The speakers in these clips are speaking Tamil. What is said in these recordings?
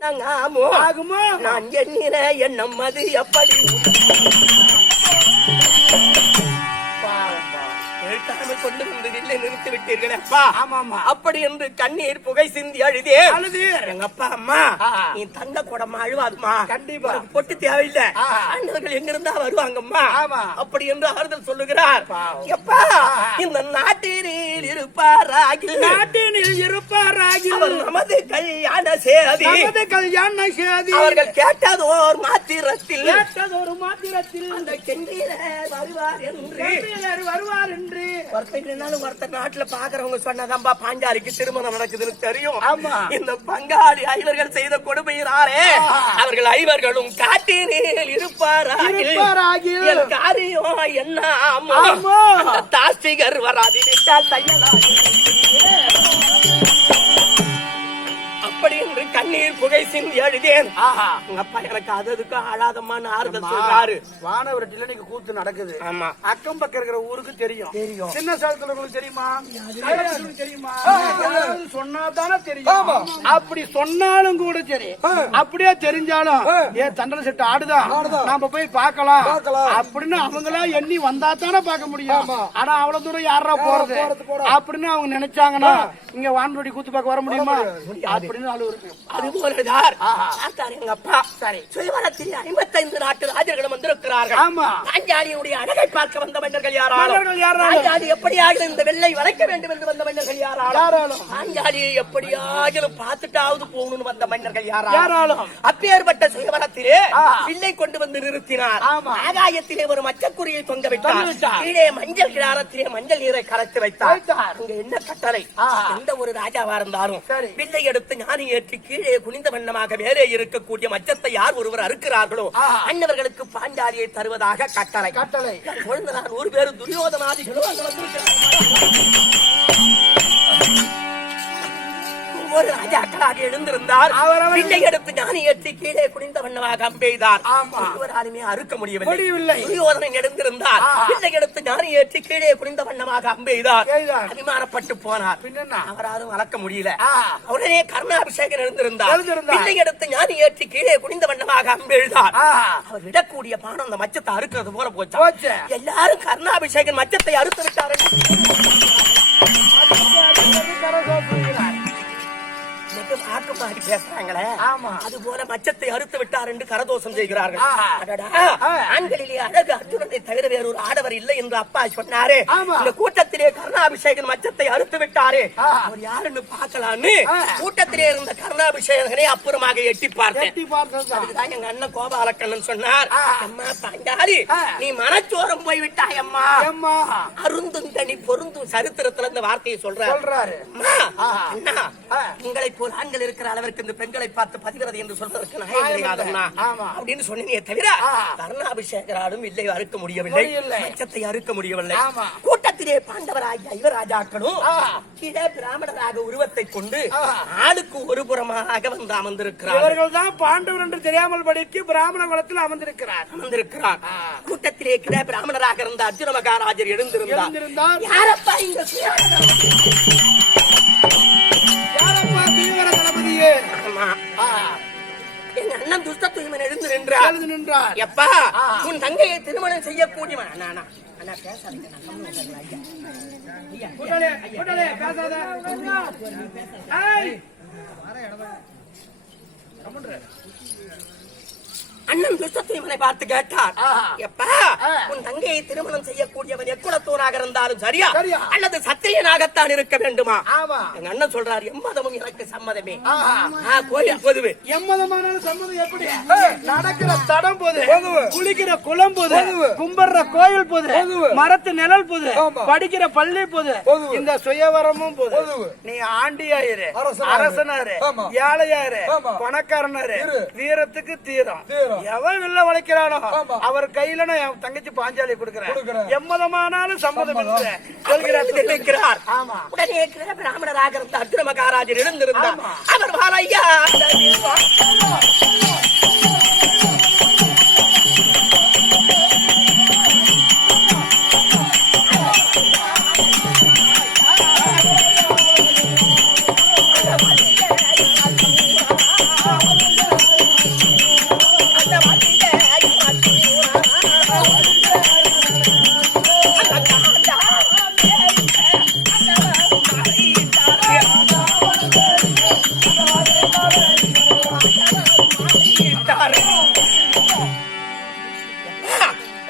ஆகுமோ நான் எண்ணின எண்ணம் அது எப்படி கொண்டு வந்து இல்லை நிறுத்தி விட்டீர்களே அப்பா. ஆமாமா அப்படி என்று கண்ணீர் புகை சிந்தி அழுதே எங்க அப்பா அம்மா நீ தங்க குடமா அழுவாதுமா கண்டிப்பா பொட்டு தேவையில்லை அண்ணர்கள் எங்கிருந்தா வருவாங்கம்மா அப்படி என்று ஆறுதல் சொல்லுகிறார். எப்பா இந்த நாட்டினில் இருப்பாராகி அவர் நமது கல்யாண சேதி அவர்கள் கேட்டதோர் மாத்திரத்தில் அந்த செங்கீரர் வருவார் என்று ஒருத்தர் நாட்டுல பாக்குறவங்க சொன்னதாம்பா பாஞ்சாலிக்கு திருமணம் நடக்குதுன்னு தெரியும். இந்த பங்காளி ஐவர்கள் செய்த கொடுமையினாரே அவர்கள் ஐவர்களும் காட்டினில் இருப்பாராகில் காரியம் என்ன தாஸ்திகர் வராதிட்டால் தையலாக அப்படி என்று கண்ணீர் புகை சிந்தி அழுதேன். அப்பா எனக்கு அதுக்கு ஆளாதமான ஆறுதல் சொல்றாரு. வானவரட்டில நீங்க கூத்து நடக்குது. ஆமா அக்கம் பக்கம் இருக்கிற ஊருக்கு தெரியும். சின்ன சாலத்துல தெரியுமா தெரியுமா சொன்னா தானே தெரியும். அப்படி சொன்னாலும் கூட சரி அப்படியே தெரிஞ்சாலும் ஏன் தண்டனை செட்டு ஆடுதா நாம போய் பார்க்கலாம் அப்படின்னு அவங்களா எண்ணி வந்தா தானே பார்க்க முடியும். ஆனா அவ்வளவு தூரம் யாரா போறது அப்படின்னு அவங்க நினைச்சாங்கன்னா இங்க வானவரட்டி கூத்து பார்க்க வர முடியுமா அப்படின்னு எங்க அப்பா சுயவரத்தில் 55 நாட்டு ராஜர்களும் வந்திருக்கிறார்கள். பாஞ்சாலியுடைய அழகை பார்க்க வந்த மன்னர்கள் யாராலும் எப்படியாவது இந்த வெள்ளை வளைக்க வேண்டும் என்று வந்த மன்னர்கள் யாராலும் பாஞ்சாலியை எப்படியாவது பார்த்துட்டாவது போகணும்னு வந்த மன்னர்கள் யாராலும் அப்பேற்பட்ட சுயவரத்திலே வில்லை கொண்டு வந்து நிறுத்தினார். ஆகாயத்திலே ஒரு மச்சக்குறியை தொங்க வைத்தார். கீழே மஞ்சள் கிடாரத்திலே மஞ்சள் நீரை கரைத்து வைத்தார். அங்க என்ன கட்டளை எந்த ஒரு ராஜாவா இருந்தாலும் வில்லை எடுத்து ஞானி ஏற்றி கீழே குனிந்த வண்ணமாக மேலே இருக்கக்கூடிய மச்சத்தை யார் ஒருவர் அறுக்கிறார்களோ அன்னவர்களுக்கு பாஞ்சாலியை தருவதாக கட்டளை. நான் 100 பேரும் துரியோதனாதிகளும் அங்க ஒரு ராஜாக்களாக எழுந்திருந்தார். வில்லை எடுத்து ஞானி ஏற்றி கீழே குனிந்த வண்ணமாக அம்பெய்தார். ஒருவராலுமே அறுக்க முடியவில்லை. துரியோதனன் எழுந்திருந்தார். வில்லை எடுத்து ஞானி ஏற்றி கீழே குனிந்த வண்ணமாக அம்பெய்தார். அபிமானப்பட்டு போனார். அவராலும் வளர்க்க முடியல. உடனே கர்ணாபிஷேகன் எழுந்திருந்தார். வில்லை எடுத்து ஞானி ஏற்றி கீழே குனிந்த வண்ணமாக அம்பெய்தார். அவர் விடக்கூடிய பானம் அந்த மச்சத்தை அறுக்கிறது போல போச்சு. எல்லாரும் கர்ணாபிஷேகன் மச்சத்தை அறுத்து விட்டார்கள். பேசுறாங்களே அது போல மச்சத்தை அறுத்து விட்டார் என்று கரதோஷம் செய்கிறார்கள். ஆண்களிலே அழகு அர்ஜுனனை தவிர வேறு ஒரு ஆடவர் இல்லை என்று அப்பா சொன்னாரு. இந்த கூட்டத்திலே கர்ணாபிஷேகன் மச்சத்தை அறுத்து விட்டாரு. அவர் யாருன்னு பார்க்கலான்னு கூட்டத்திலே இருந்த கர்ணாபிஷேகனை அப்புறமாக எட்டி பார்த்தேன். எங்க அண்ணன் கோபாலக்கண்ணன் சொன்னார், அம்மா பாஞ்சாலி நீ மனச்சோரம் போய்விட்டாய் அம்மா. அருந்தும் தனி பொருந்தும் சரித்திரத்துல இந்த வார்த்தையை சொல்றாரு. அண்ணா உங்களை போல் ஆண்கள் இருக்கிற அளவிற்கு இந்த பெண்களை பார்த்து பதிகிறது என்று சொல்வதற்கு அப்படின்னு சொன்னே தவிர கர்ணாபிஷேகராலும் இல்லை அறுக்க முடியவில்லை. மச்சத்தை அறுக்க முடியவில்லை. கூட்டத்திலே பாண்டவராகிய ஐவராஜாக்களும் கீழே பிராமணராக உருவத்தை கொண்டு ஆளுக்கு ஒரு புறமாக வந்து அமர்ந்திருக்கிறார். இவர்கள் தான் பாண்டவர் என்று தெரியாமல் படித்து பிராமண குலத்தில் அமர்ந்திருக்கிறார். கூட்டத்திலே கீழே பிராமணராக இருந்த அர்ஜுன மகாராஜர் எழுந்திருந்தார். யாரப்பா இங்க என் அண்ணன் துஷ்ட தூய்மன் எழுந்து நின்றார். எப்பா உன் தங்கையை திருமணம் செய்யக்கூடியவன் அண்ணன் துஷ்ட தூய்மனை பார்த்து கேட்டார், எப்பா உன் தங்கையை திருமணம் செய்யக்கூடியவன் எக்குலத்தோனாக இருந்தாலும் சரியா அல்லது சத்திரியனாகத்தான் இருக்க வேண்டுமா? எங்க அண்ணன் சொல்றாரு, எம்மதமும் எனக்கு சம்மதமே. கோயில் பொதுவு எம்மதமானாலும் சம்மதம் எப்படி? நடக்கிற தடம் போது, குளிக்கிற குளம் போது, கும்பிடுற கோயில் போது, மரத்து நிழல் போது, படிக்கிற பள்ளி போது, இந்த சுயவரமும் போது. நீ ஆண்டியாயிரு, அரசனாரு, ஏழையாரு, பணக்காரனாரு, வீரத்துக்கு தீரம். எவன் வெளில உழைக்கிறானோ அவர் கையில நான் என் தங்கச்சி பாஞ்சாலி கொடுக்கிறேன். எம்மதமானாலும் சம்மதம் என்று தெரிவிக்கிறார். உடனே பிராமணராக இருந்த அர்ஜுன மகாராஜர் எழுந்திருந்தார். அவர் வாழையா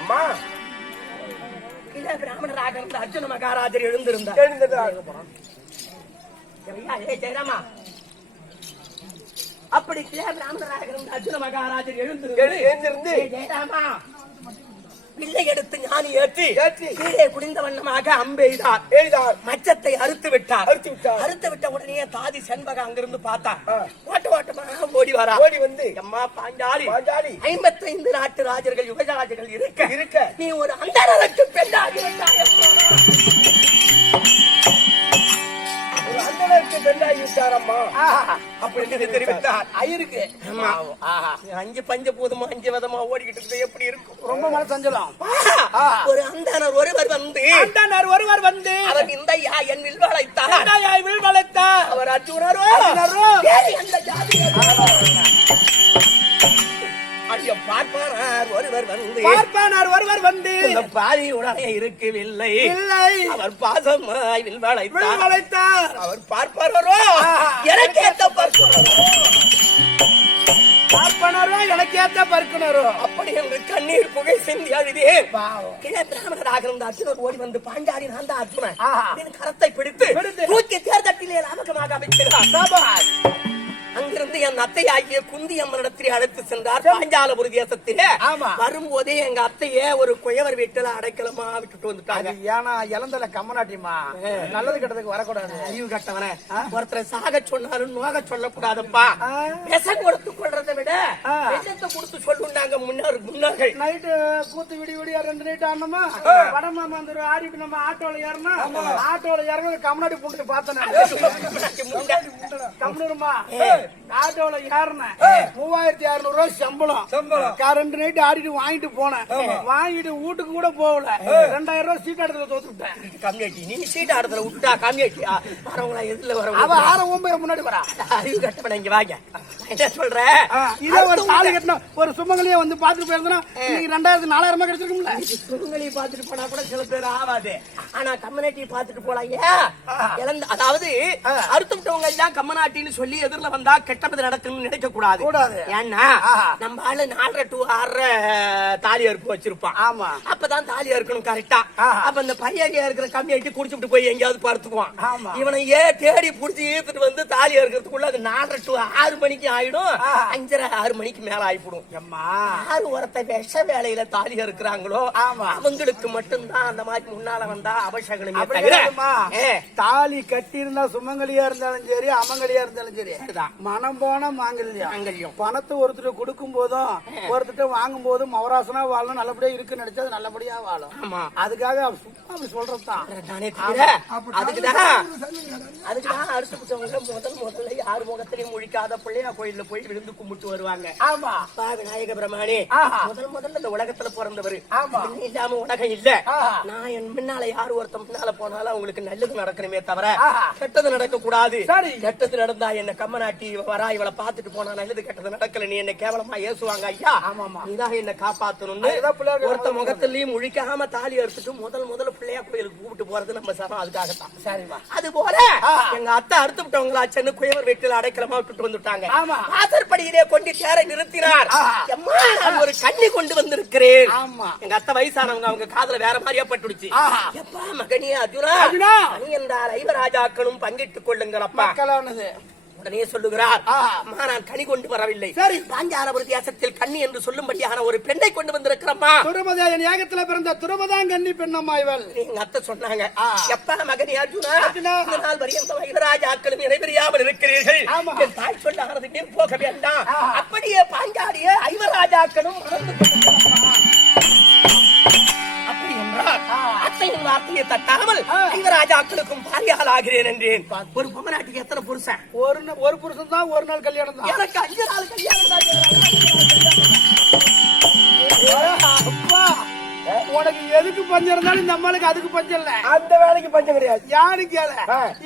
அம்மா இல்ல பிராமணராக இருந்த அர்ஜுன மகாராஜர் எழுந்திருந்தார். ஜெயராமா அப்படி பிராமணராக இருந்த அர்ஜுன மகாராஜர் எழுந்திருந்து ஜெயராமா வில்லை எடுத்து ஞானி ஏற்றி கீழே குடிந்த வண்ணமாக அம்பெய்தார். மச்சத்தை அறுத்து விட்டார். அறுத்து விட்ட உடனே தாதி செண்பக அங்கிருந்து பார்த்தா ஓட்டமாக ஓடி வந்து அம்மா பாஞ்சாலி 55 நாட்டு ராஜர்கள் யுவராஜர்கள் இருக்க நீ ஒரு அந்தரனுக்கு பெண்ணாகி விட்டாய். ஐயருக்கு 5 பஞ்ச போதுமா 5 விதமா ஓடிக்கிட்டு எப்படி இருக்கும்? ரொம்ப மன சஞ்சலம். ஒரு அந்தனர் ஒருவர் வந்து அவர் இந்த என் வில் வளைத்தார். அவர் அர்ஜுனரோ அந்த ஜாதி பார்ப்பானார் ஒருவர் வந்து பாதி உடனே இருக்கவில்லை. அவர் பாசமாய் வில் வளைத்தார். அவர் பார்ப்பாரோ எனக்கு ஏத்த பருக்குனரோ அப்படி என்று கண்ணீர் புகை சிந்தி அழுதேன். கிழ பிராமணராக இருந்த அர்ஜுனர் ஓடி வந்து பாஞ்சாலி நான் தான் அர்ஜுனன் கரத்தை பிடித்து தூக்கி தேர்தட்டிலே லாபகமாக அமைக்கிறார். அங்கிருந்து என் அத்தை ஆகிய குந்தி அம்மனிடத்திலே அழைத்து சென்றார். பாஞ்சாலபுரி தேசத்திலே வரும்போதே எங்க அத்தையே ஒரு குயவர் வீட்டுல அடைக்கலமா விட்டுட்டு வந்துட்டாங்க. ஏன்னா இளந்தல கம்மநாட்டியமா நல்லது கெட்டதுக்கு வரக்கூடாது. அறிவு கட்டவன ஒருத்தரை சாக சொன்னாலும் நோக சொல்லக்கூடாதுப்பா. விஷம் கொடுத்து கொள்றதை விட விஷத்தை கொடுத்து சொல்லுண்டாங்க முன்னோர்கள். நைட்டு கூத்து விடிய 2 நைட்டு ஆனமா வடமா வந்து ஆடிட்டு நம்ம ஆட்டோல ஏறனா ஆட்டோல இறங்க கம்மநாட்டி பூண்டு பார்த்தேன். கம்னூருமா ஆட்டோல ஏறினேன். 3600 ரூபாய் சம்பளம். 2 நைட்டு ஆடிட்டு வாங்கிட்டு போனேன். வாங்கிட்டு வீட்டுக்கு கூட போகல. 2000 ரூபாய் சீட் ஆட்டத்துல தோத்துட்டேன். கம்யூனிட்டி நீ சீட் ஆட்டத்துல விட்டா கம்யூனிட்டி வரவங்களா எதுல வரவங்க அவ 6 முன்னாடி வரா. அறிவு கட்டப்பட இங்க வாங்க. என்ன சொல்ற? இதே ஒரு தாலி கட்டணும் ஒரு சுமங்கலிய வந்து பாத்துட்டு போயிருந்தா இன்னைக்கு 2000 4000 கிடைச்சிருக்கும்ல. சுமங்கலியை பாத்துட்டு போனா கூட சில பேர் ஆவாது. ஆனா கம்யூனிட்டியை பாத்துட்டு போலாங்க. அதாவது அறுத்துட்டவங்க எல்லாம் கம்மநாட்டின்னு சொல்லி எதிரில வந்தா கெட்டது நடக்கணும்னு நினைக்க கூடாது. ஏன்னா நம்ம ஆளு 4 to 6 தாலி அறுப்பு வச்சிருப்பான். ஆமா அப்பதான் தாலி அறுக்கணும் கரெக்டா. அப்ப இந்த பையனியா இருக்கிற கம்மியாட்டி குடிச்சுட்டு போய் எங்கேயாவது படுத்துக்குவான். இவனை தேடி புடிச்சு ஈர்த்துட்டு வந்து தாலி அறுக்கிறதுக்குள்ள அது 4 to 6 மணிக்கு ஆயிடும். 5:30 6 மணிக்கு மேல ஆயிடும். யாரு ஒருத்த விஷ வேலையில தாலி அறுக்கிறாங்களோ அவங்களுக்கு மட்டும்தான் அந்த மாதிரி முன்னால வந்தா அவசகனமே தவிர தாலி கட்டி இருந்தா சுமங்கலியா இருந்தாலும் சரி அமங்கலியா இருந்தாலும் சரி மனம் போன மாங்கல்யம். பணத்தை ஒருத்தர் கொடுக்கும் போதும் ஒருத்தர் வாங்கும் போதும் மவராசனா வாழணும் நல்லபடியா இருக்கு நினைச்சா அது நல்லபடியா வாழும். அதுக்காக அப்படி சொல்றதுதான். அதுக்குதான் அறுத்துட்டவங்க முதல்ல யாரு முகத்திலையும் முழிக்காத பிள்ளையா கோயில்ல போய் விழுந்து கும்பிட்டு வருவாங்க. ஆமா விநாயக பிரமாணே முதல்ல இந்த உலகத்துல பிறந்தவர். இல்லாம உலகம் இல்ல. நான் என் முன்னால யாரு ஒருத்தன் முன்னால போனாலும் அவங்களுக்கு நல்லது நடக்கணுமே தவிர கெட்டது நடக்க கூடாது. கெட்டது நடந்தா என்ன கம்மநாட்டி வரா இவளை பாத்துட்டு போனா நல்லது கெட்டது நடக்கல நீ என்ன கேவலமா ஏசுவாங்க. ஐயா நீதான் என்ன காப்பாத்தணும்னு ஒருத்த முகத்திலயும் முழிக்காம தாலி அறுத்துட்டு முதல்ல பிள்ளையா கோயிலுக்கு கூப்பிட்டு போறது நம்ம சரம். அதுக்காகத்தான். சரிமா அது போல எங்க அத்தை அறுத்து விட்டவங்களாச்சன்னு குயவர் வீட்டுல அடைக்கலமா விட்டுட்டு வந்துட்டாங்க. வாசற்படியிலே கொண்டு தேரை நிறுத்தினார். ஒரு கண்ணி கொண்டு வந்திருக்கிறேன். எங்க அத்தை வயசானவங்க அவங்க காதுல வேற மாதிரியா பட்டுடுச்சு. எப்பா மகனே அர்ஜுனா நீ என்றால் ஐவராஜாக்களும் பங்கிட்டுக் கொள்ளுங்கள் அப்பா. உடனே சொல்லுகிறார் நான் கனி கொண்டு வரவில்லை. பாஞ்சாலபுரி தேசத்தில் கண்ணி என்று சொல்லும்படியான ஒரு பெண்ணை கொண்டு வந்திருக்கிறம்மா. துருமதாயன் யாகத்துல பிறந்த துருமதான் கண்ணி பெண்ணம்மா இவள். எங்க அத்தை சொன்னாங்க எப்பா மகனே அர்ஜுனா இந்த நாள் வரையும் ஐவராஜாக்களும் இணைபிரியாமல் இருக்கிறீர்கள். என் தாய் சொல்ல ஆனதுக்கு போக வேண்டாம். அப்படியே பாஞ்சாலிய ஐவராஜாக்களும் அப்படி என்றால் அத்தையின் வார்த்தையை தட்டாமல் ஐவராஜாக்களுக்கும் பாரியால் ஆகிறேன் என்றேன். ஒரு பொம்மநாட்டுக்கு எத்தனை புருஷன்? ஒரு புருஷன் தான் ஒரு நாள் கல்யாணம் தான். எனக்கு 5 நாள் கல்யாணம் தான். உனக்கு எதுக்கு பஞ்சம் இருந்தாலும் இந்த அம்மாளுக்கு அதுக்கு பஞ்சம் இல்ல. அந்த வேலைக்கு பஞ்சம் கிடையாது. யாரு கேள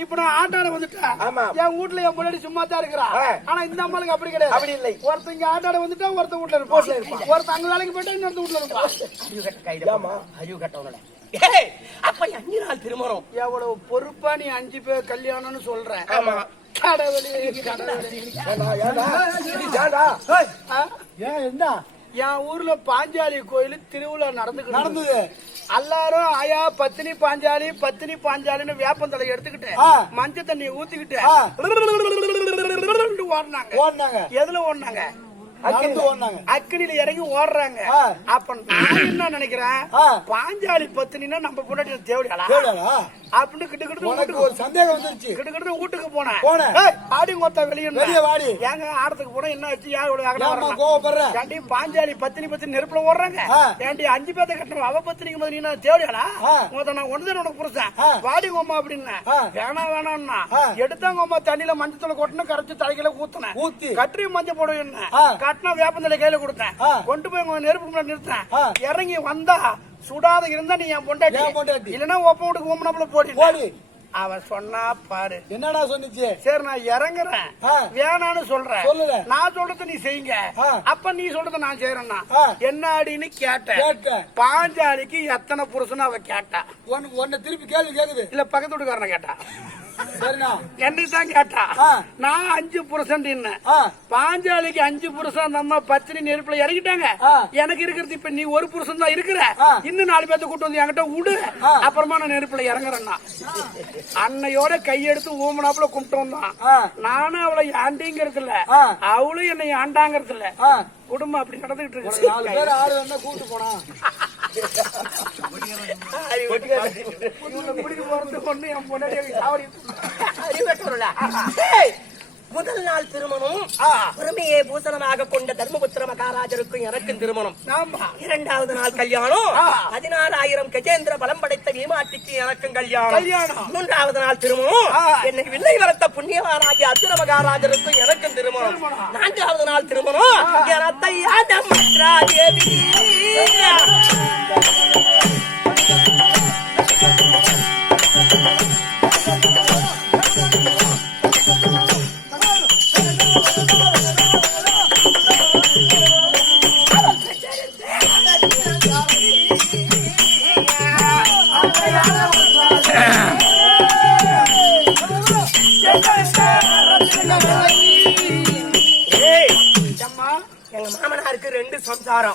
இப்ப நான் ஆட்டாட வந்துட்டேன். என் வீட்டுல என் முன்னாடி சும்மா தான் இருக்கிறா. ஆனா இந்த அம்மாளுக்கு அப்படி கிடையாது. அப்படி இல்லை. ஒருத்தங்க ஆட்டாட வந்துட்டா ஒருத்த வீட்டுல இருப்பான். ஒருத்த அங்க வேலைக்கு போயிட்டா இன்னொருத்த வீட்டுல இருப்பான். அறிவு கட்டவங்கள அப்ப 5 நாள் திருமணம் எவ்வளவு பொறுப்பா நீ 5 பேர் கல்யாணம்னு சொல்ற. ஏன் என்ன என் ஊர்ல பாஞ்சாலி கோயில் திருவிழா நடந்தது. எல்லாரும் ஆயா பத்தினி பாஞ்சாலின்னு வேப்பந்தலை எடுத்துக்கிட்டு மஞ்சள் தண்ணி ஊத்திக்கிட்டு ஓடினாங்க. எதுல ஓடினாங்க? அக்கினியில இறங்கி ஓடுறாங்க. அப்ப நான் என்ன நினைக்கிறேன், பாஞ்சாலி பத்தினா நம்ம பொண்டாட்டி தேவையா அப்படின்னு கிட்ட ஒரு சந்தேகம் வந்துருச்சு. கிட்ட வீட்டுக்கு போனேன். ஆடி மொத்த வெளியே ஏங்க ஆடத்துக்கு போனா என்ன ஆச்சு? யாரோட பாஞ்சாலி பத்தினி நெருப்புல ஓடுறாங்க. ஏன்டி 5 பேர்த்த கட்டணும் அவ பத்தினிக்கு போது நீ தேவையாடா? நான் ஒண்ணுதான் உனக்கு புருஷன் வாடி கோமா அப்படின்னு வேணாம்னா எடுத்தாங்கம்மா தண்ணியில மஞ்சள் கொட்டணும் கரைச்சு தலைகளை ஊத்தினேன். ஊத்தி கட்டி மஞ்சள் போட கட்டினா வேப்பந்தலை கையில கொடுத்தேன். கொண்டு போய் நெருப்பு முன்னாடி நிறுத்தேன். இறங்கி வந்தா சுடாத இருந்தா நீ என் பொண்டாட்டி இல்லன்னா ஒப்ப வீட்டுக்கு ஓமனாப்புல போடி. அவ சொன்னா பாரு. என்னடா சொன்னிச்சு? சரி நான் இறங்குறேன் வேணான்னு சொல்றேன். நான் சொல்றத நீ செய்யுங்க. அப்ப நீ சொல்றத நான் செய்யறேன்னா என்னடின்னு கேட்டேன். பாஞ்சாலிக்கு எத்தனை புருஷன் அவ கேட்டா. உன்னை திருப்பி கேள்வி கேக்குது இல்ல பக்கத்து வீட்டுக்காரன கேட்டா. என்னதான் கேட்டா நான் 5% பாஞ்சாலிக்கு 5% நம்ம பத்தினி நெருப்புல இறங்கிட்டாங்க. எனக்கு இருக்கிறது இப்ப நீ ஒரு புருஷன் தான் இருக்கிற. இன்னும் 4 பேர்த்த கூட்டு வந்து என்கிட்ட விடு. அப்புறமா நான் நெருப்புல இறங்குறேன்னா அன்னையோட கையெடுத்து ஊமனாப்புல கும்பிட்டு வந்தான். நானும் அவளை ஆண்டிங்கிறது இல்ல, அவளும் என்னை ஆண்டாங்கிறது இல்ல. குடும்பம் அப்படி நடந்துகிட்டு இருக்கு. கூட்டு போனா முதல் நாள் திருமணம் பெருமையை பூசணமாக கொண்ட தர்மபுத்திர மகாராஜருக்கும் எனக்கும் திருமணம். 2வது நாள் கல்யாணம் 16,000 கஜேந்திர பலம் படைத்த வீமாட்டிக்கு எனக்கும் கல்யாணம். 3வது நாள் திருமணம் என்னை வில்லை வளர்த்த புண்ணியவானாகிய அசுர மகாராஜருக்கும் எனக்கும் திருமணம். 4வது நாள் திருமணம் எங்க மாமனாருக்கு 2 சம்சாரம்.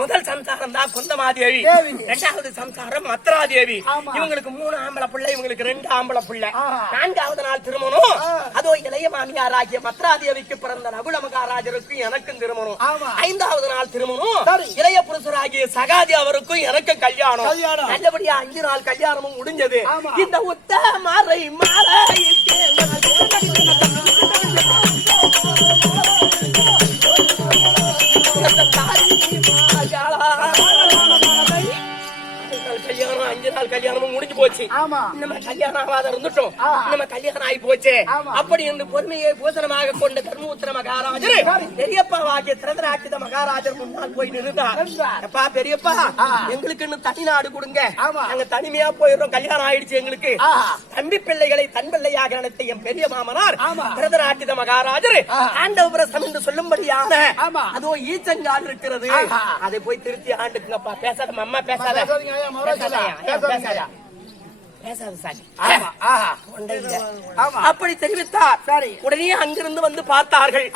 முதல் சம்சாரம் தான் குந்தமாதேவி, 2வது சம்சாரம் மத்ராதேவி. இவங்களுக்கு 3 ஆம்பளை பிள்ளை, இவங்களுக்கு 2 ஆம்பளை பிள்ளை. 4வது நாள் திருமணம் அதோ இளைய மாமியாராகிய மத்ராதேவிக்கு பிறந்த நகுல மகாராஜருக்கும் எனக்கும் திருமணம். 5வது நாள் திருமணம் இளைய புருஷராகிய சகாதி அவருக்கும் எனக்கும் கல்யாணம். நல்லபடியா 5 நாள் கல்யாணமும் முடிஞ்சது. இந்த உத்த மாலை மாலை கல்யாணம் 5 நாள் கல்யாணமும் முடிஞ்சு போச்சு. நம்ம கல்யாணம் ஆகாத இருந்துட்டோம், நம்ம கல்யாணம் ஆகி போச்சு. அப்படி என்று பொறுமையை பூசணமாக கொண்ட தர்மபுத்திர மகாராஜர் பெரியப்பாவாகிய திரதராட்சித மகாராஜர் முன்னால் போய் நின்றார். அப்பா பெரியப்பா, எங்களுக்கு இன்னும் தனிநாடு கொடுங்க, நாங்க தனிமையா போயிடுறோம், கல்யாணம் ஆயிடுச்சு எங்களுக்கு. தம்பி பிள்ளைகளை தன் பிள்ளையாக நினைத்த என் பெரிய மாமனார் திரதராட்சித மகாராஜர் ஆண்டவபுரம் என்று சொல்லும்படியான அதோ ஈச்சங்கால் இருக்கிறது, அதை போய் திருத்தி ஆண்டுக்குங்கப்பா. பேசாத அம்மா, பேசாத அப்படி தெரிவித்தார். உடனே அங்கிருந்து வந்து பார்த்தார்கள்.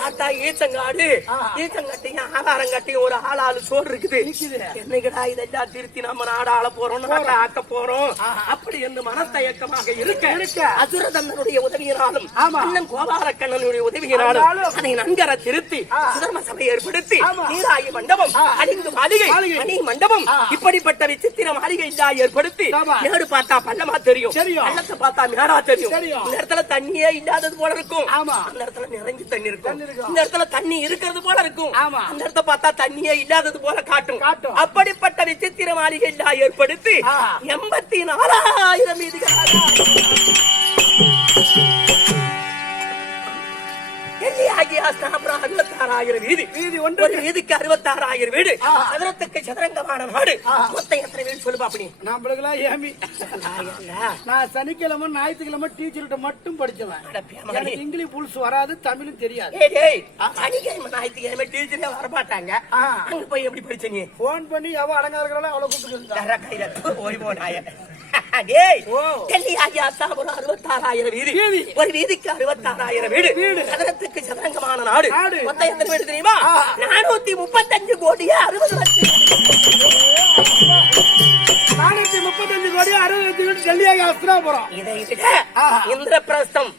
பார்த்தா ஈச்சங்காட்டையும் ஆகாரம் கட்டியும் ஒரு ஆளாளு சோறு இருக்குது. என்னைக்கடா இதெல்லாம் திருத்தி நம்ம நாடு ஆள போறோம், ஆக்க போறோம் அப்படி என்று மனத்தயக்கமாக இருக்க அசுரதந்தனுடைய உதவியினாலும் அண்ணன் கோபாலக்கண்ணனுடைய உதவியினாலும் அதை நன்கர திருத்தி சுதர்ம சபை ஏற்படுத்தி நீராயி மண்டபம், அழிந்து மாளிகை, அணி மண்டபம், இப்படிப்பட்ட விசித்திர மாளிகை ஏற்படுத்தி நேரு பார்த்தா பள்ளமா தெரியும், பள்ளத்தை பார்த்தா மேடா தெரியும். இந்த இடத்துல தண்ணியே இல்லாதது போல இருக்கும், அந்த இடத்துல நிறைஞ்சு தண்ணி இருக்கும். இந்த இடத்துல தண்ணி இருக்கிறது போல இருக்கும், அந்த இடத்த பார்த்தா தண்ணியே இல்லாதது போல காட்டும். அப்படிப்பட்ட விசித்திர மாளிகை ஏற்படுத்தி 84,000 வீதிகள் வீதிக்கு 66,000 வீடு, சதுரத்துக்கு சதுரங்கமான நாடு. மொத்தம் எத்தனை வீடு சொல்லுப்பா? அப்படி நம்மளுக்கெல்லாம் ஏமி. நான் சனிக்கிழமை ஞாயிற்றுக்கிழமை டீச்சர்கிட்ட மட்டும் படிச்சவன். இங்கிலீஷ் புல்ஸ் வராது, தமிழும் தெரியாது. சனிக்கிழமை ஞாயிற்றுக்கிழமை டீச்சரே வரமாட்டாங்க. அங்க போய் எப்படி படிச்சீங்க? போன் பண்ணி அவ அடங்காத அவளை கூப்பிட்டு ஓய் போனாய டெல்லியாகி அசாம் ஒரு 66,000 வீடு. ஒரு வீதிக்கு 66,000 வீடு. சதுரத்துக்கு சதுரங்கமான நாடு. மொத்தம் எத்தனை வீடு தெரியுமா? 435 கோடியே 60 லட்சம். 435 கோடி 60 லட்சம் வீடு டெல்லியாகி அஸ்திராபுரம். இதை விட இந்திரபிரஸ்தம்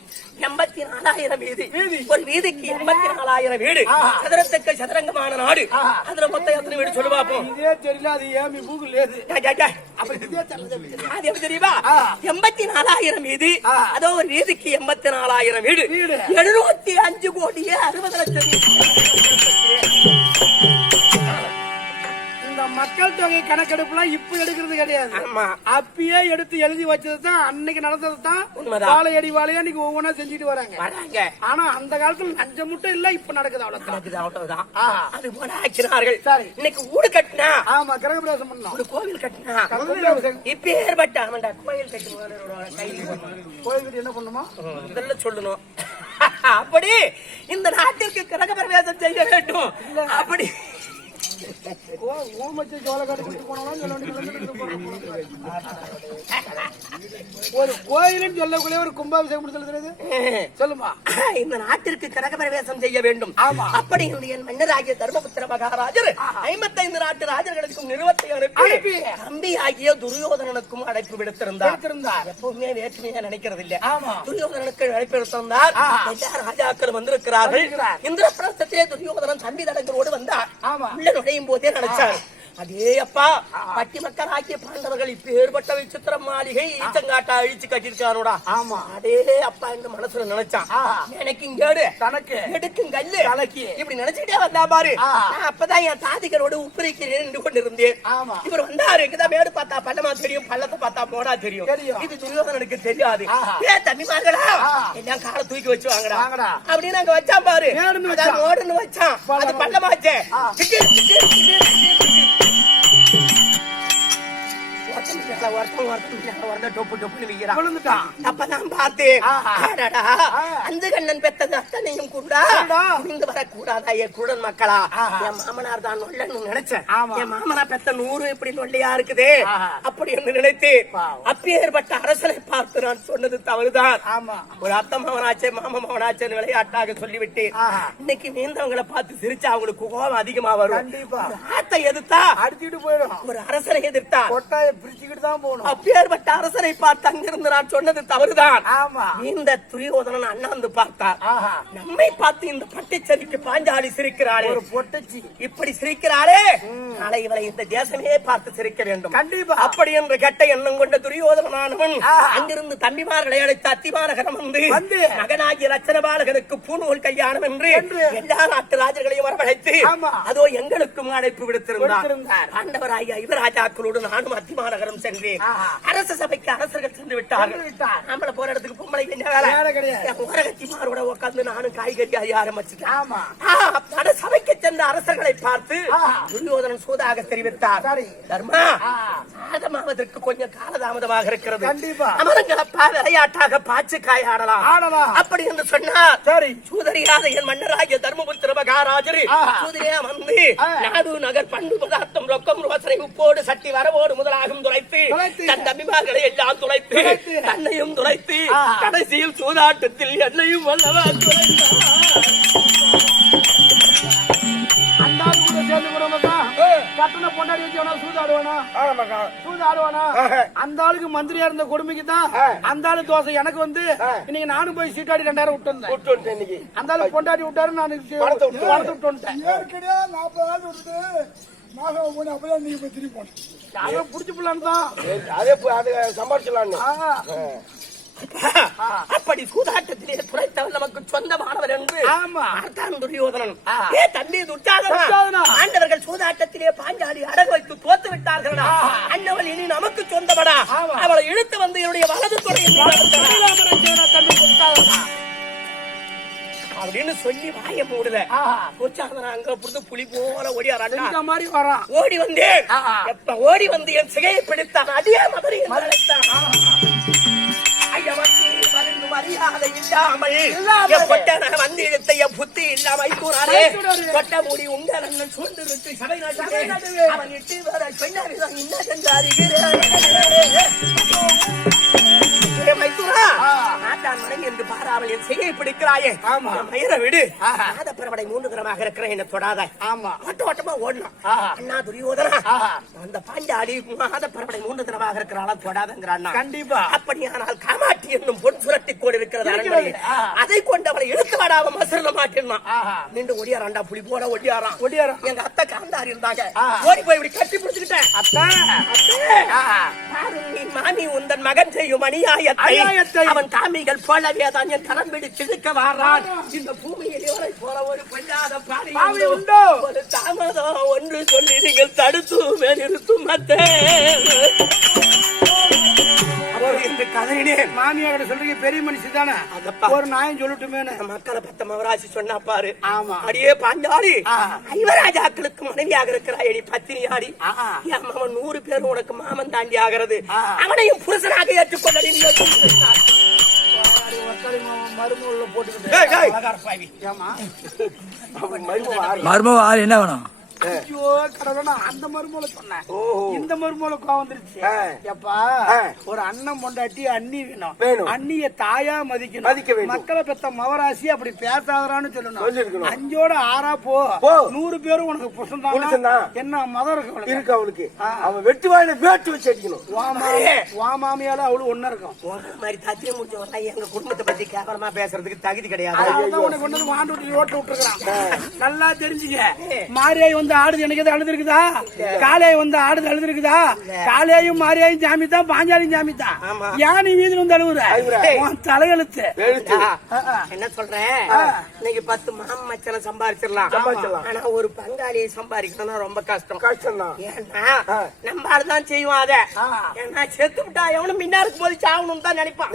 84,000 வீதி. ஒரு வீதிக்கு 84,000 வீடு. சதுரத்துக்கு சதுரங்கமான நாடு. அதுல மொத்தம் எத்தனை வீடு சொல்லு பாப்போம். இதே தெரியல, அது ஏமி கூகுள் ஏது. அது எப்படி தெரியுமா? 84,000 வீதி. அதோ ஒரு வீதிக்கு 84,000 வீடு. 705 கோடியே 60 லட்சம் வீடு. இந்த மக்கள் தொகை கணக்கெடுப்புலாம் இப்ப எடுக்கிறது கிடையாது. அப்பயே எடுத்து எழுதி வச்சதுதான், அன்னைக்கு நடந்ததுதான். வாழையடி வாழையா இன்னைக்கு ஒவ்வொன்னா செஞ்சுட்டு வராங்க. ஆனா அந்த காலத்துல லஞ்சம் மட்டும் இல்ல, இப்ப நடக்குது அவ்வளவுதான். அது போல ஆக்கினார்கள். இன்னைக்கு ஊடு கட்டினா, ஆமா, கிரகப்பிரவேசம் பண்ணோம். ஒரு கோவில் கட்டினா, இப்ப ஏற்பட்ட கோயில் கட்டி கோயில் கட்டி என்ன பண்ணுமா இதெல்லாம் சொல்லணும். அப்படி இந்த நாட்டிற்கு கிரகப்பிரவேசம் செய்ய வேண்டும். அப்படி ஒரு கோயிலுன்னு சொல்லக்கூடிய ஒரு கும்பாபிஷேகம் சொல்லுறது சொல்லுமா. இந்த நாட்டிற்கு கிரகப்பிரவேசம் செய்ய வேண்டும். அப்படி என் மன்னராகிய தர்மபுத்திர மகாராஜர் 55 நாட்டு ராஜர்களுக்கும் நிறுவத்தை அனுப்பி தம்பி ஆகிய துரியோதனனுக்கும் அழைப்பு விடுத்திருந்தார். எப்பவுமே வேற்றுமையா நினைக்கிறது இல்ல. துரியோதனனுக்கு அழைப்பு விடுத்திருந்தார். எல்லா ராஜாக்கள் வந்திருக்கிறார்கள். இந்திரபிரஸ்தத்திலே துரியோதனன் தம்பி தடங்களோடு வந்தார். உள்ள நுழையும் போதே நினைச்சார், அதே அப்பா பட்டி மக்கள் ஆக்கிய பாண்டவர்கள் இப்ப ஏற்பட்ட விசித்திர மாளிகை ஈச்சங்காட்டா அழிச்சு கட்டிருக்காரோடா. ஆமா, அதே அப்பா இந்த மனசுல நினைச்சான். எனக்கு இங்கேடு தனக்கு எடுக்கும் கல்லு தனக்கு இப்படி நினைச்சுட்டே வந்தா பாரு. அப்பதான் என் தாதிகளோட உப்புரிக்கிறேன் நின்று கொண்டு இருந்தேன். இவர் வந்தாரு. இங்கதான் மேடு பார்த்தா பள்ளமா தெரியும், பள்ளத்தை பார்த்தா போடா தெரியும். இது துரியோதனனுக்கு தெரியாது. ஏ தம்பிமார்களா, எல்லாம் காலை தூக்கி வச்சு வாங்கடா அப்படின்னு அங்க வச்சான் பாரு. ஓடுன்னு வச்சான். அது பள்ளமாச்சே. அப்பதான் பார்த்தேன், அந்த கண்ணன் பெத்தது அத்தனையும் கூட வரக்கூடாதா என் குடன் மக்களா? என் மாமனார் தான் நொல்லன்னு நினைச்சேன். என் மாமனார் பெத்த 100 இப்படி நொல்லையா இருக்குது அப்படி என்று நினைத்தேன். அப்பேற்பட்ட அரசனை பார்த்து நான் சொன்னது தவறுதான். ஒரு அத்த மகனாச்சே மாம மகனாச்சே விளையாட்டாக சொல்லிவிட்டேன். இன்னைக்கு மீந்தவங்களை பார்த்து சிரிச்சா அவங்களுக்கு கோபம் அதிகமா வரும். ஆத்தை எதிர்த்தா அடிச்சுட்டு போயிடும். ஒரு அரசனை எதிர்த்தா கொட்டாய பிரிச்சுக்கிட்டு தான் போகணும். அப்பேற்பட்ட அரசனை பார்த்து அங்கிருந்து நான் சொன்னது தவறுதான். இந்த துரியோதனன் அண்ணாந்து பார்த்தார். நம்மை பார்த்து இந்த பட்டிச்சரிக்கு பாஞ்சாலி சிரிக்கிறாளே, ஒரு பொட்டச்சி இப்படி சிரிக்கிறாளே, நாளை இவரை இந்த தேசமே பார்த்து சிரிக்க வேண்டும். கண்டிப்பா அப்படி என்று கெட்ட எண்ணம் கொண்ட துரியோதனனானவன் அங்கிருந்து தம்பிமார்களை அழைத்து அத்திமாநகரம் வந்து மகனாகிய ரச்சனபாலகனுக்கு பூநூல் கல்யாணம் என்று எல்லா நாட்டு ராஜர்களையும் வரவழைத்து அதோ எங்களுக்கும் அழைப்பு விடுத்திருந்தார். ஆண்டவராகிய யுவராஜாக்களோடு நானும் அத்திமாநகரம் சென்றேன். அரச சபைக்கு அரசர்கள் சென்று விட்டார்கள். நம்மள போற இடத்துக்கு பொம்பளை ஓரகத்திமாரோட உட்கார்ந்து நானும் காய்கறி அறிய ஆரம்பிச்சுட்டேன். சபைக்கு சென்ற அரசர்களை பார்த்து துரியோதனன் சூதாக தெரிவித்தார், தர்மா சாதமாவதற்கு கொஞ்சம் காலதாமதமாக இருக்கிறது. அமரங்களப்பா விளையாட்டாக பாச்சு காய் ஆடலாம் அப்படி என்று சொன்னார். சரி, சூதரியாத என் மன்னராகிய தர்மபுத்திர மகாராஜர் சூதரியா வந்து நாடு நகர் பண்டு பதார்த்தம் ரொக்கம் ரோசனை உப்போடு சட்டி வரவோடு முதலாகும் துளைத்து தன் தம்பிமார்களை எல்லாம் துளைத்து தன்னையும் துளைத்து கடைசியில் சூதாட்டத்தில் என்னையும் வல்லவா துளைத்தார். கட்டண பொண்டாடி வச்சு சூதாடுவானா? அந்த ஆளுக்கு மந்திரியா இருந்த கொடுமைக்கு தான் அந்த ஆளு தோசை எனக்கு வந்து இன்னைக்கு நானும் போய் சீட்டாடி 2000 விட்டு வந்தேன். இன்னைக்கு அந்த ஆளு பொண்டாடி விட்டாரு, நான் பணத்தை விட்டு வந்துட்டேன். 40 நாள் விட்டு அப்பதான் நீங்க போய் திரும்பி போனேன். புடிச்சு போலான்னு தான் அதே சம்பாதிச்சலான்னு. அப்படி சூதாட்டத்திலே துரைத்தவன் நமக்கு சொந்தமானவர் என்று துரியோதனன். தம்பி துச்சாதனா, ஆண்டவர்கள் சூதாட்டத்திலே பாஞ்சாலி அடகு வைத்து தோத்து விட்டார்களா? அண்ணவள் இனி நமக்கு சொந்தமடா. அவளை இழுத்து வந்து என்னுடைய வலது துறை அப்படின்னு சொல்லி வாய மூடுல அங்க புரிந்து புலி போல ஓடியாரா மாதிரி வரான். ஓடி வந்தேன். எப்ப ஓடி வந்து என் சிகையை பிடித்தான். அதே மாதிரி மரியாதை இல்லாமல் எப்பட்ட வந்து இழுத்தைய புத்தி இல்லாமல் கூறாரே தொட்ட மூடி உங்கள் அண்ணன் சூழ்ந்திருக்கு சபை நாட்டுக்கு அவன் இட்டு வர பெண்ணாரிதான் என்ன சென்றாரு என்று பாராமல் என் செய்யை பிடிக்கிறாயே மயிரை விடு மாதப்பரவடை 3 கிரமாக இருக்கிற என்ன தொடாத ஓட்டமா ஓடணும் அண்ணா துரியோதனா அந்த பாண்டாடி மாதப்பரவடை 3 கிரமாக இருக்கிறாளா தொடாதங்கிறான் கண்டிப்பா அப்படியானால் காமாட்டி என்னும் பொன் சுரட்டி கோடு இருக்கிறது அதை கொண்டு அவளை இழுத்து வாடாம மசூர்ல மாட்டிருந்தான் நின்று ஒடியாராண்டா புலி போட ஒடியாரா எங்க அத்தை காந்தாரி இருந்தாங்க ஓடி போய் இப்படி கட்டி பிடிச்சுக்கிட்டேன் நீ மாமி உந்தன் மகன் செய்யும் அநியாயத்தை அவன் தாமிகள் போலவே தான் என் கரம் பிடித்து இழுக்க வாரான் இந்த பூமியில் இவரை போல ஒரு பெண்ணாத பாவி உண்டோ ஒரு தாமதம் ஒன்று சொல்லி நீங்கள் தடுத்து நிறுத்தும் மாமியாரோட சொல்றீங்க பெரிய மனுஷி தானே ஒரு நாயம் சொல்லட்டுமே மக்களை பத்த மவராசி சொன்னா பாரு ஆமா அடியே பாஞ்சாடி ஐவராஜாக்களுக்கு மனைவியாக இருக்கிறாய் நீ பத்தினியாடி என் மாமன் 100 பேர் உனக்கு மாமன் தாண்டி ஆகிறது அவனையும் புருஷனாக ஏற்றுக்கொள்ள மருமூல போட்டு மருமவ என்ன வேணும் ஐயோ கடவுளா அந்த மருமூல சொன்னேன் இந்த மருமூல கோவம் வந்துருச்சு எப்பா ஒரு அண்ணன் பொண்டாட்டி அண்ணி வேணும் அண்ணிய தாயா மதிக்கணும் மக்களை பெத்த மவராசி அப்படி பேசாதரான்னு சொல்லணும் 5ஓட 6 போ 100 பேரும் உனக்கு புருஷன் என்ன மதம் இருக்கு அவளுக்கு அவன் வெட்டு வாயில வேட்டு வச்சு அடிக்கணும் வா மாமியால அவளு ஒன்னா இருக்கும் மாதிரி தத்திய முடிச்ச எங்க குடும்பத்தை பத்தி கேவலமா பேசுறதுக்கு தகுதி கிடையாது உனக்கு கொண்டு வந்து வாண்டு ரோட்ல விட்டுருக்கான் நல்லா தெரிஞ்சுக்க மாரியாய் வந்து ஆடுது எனக்கு எது அழுது இருக்குதா காலையை வந்து ஆடுது அழுது இருக்குதா காலையும் மாரியாயும் ஜாமி தான் பாஞ்சாலியும் ஜாமி தான் யானி வீதியில் வந்து அழுகுற தலையெழுத்து என்ன சொல்றேன் இன்னைக்கு 10 மாமச்சனை சம்பாதிச்சிடலாம் ஆனா ஒரு பங்காளியை சம்பாதிக்கணும்னா ரொம்ப கஷ்டம் தான் ஏன்னா நம்ம ஆளுதான் செய்வோம் அத ஏன்னா செத்து விட்டா எவனும் மின்னாருக்கு போது சாகணும் தான் நினைப்பான்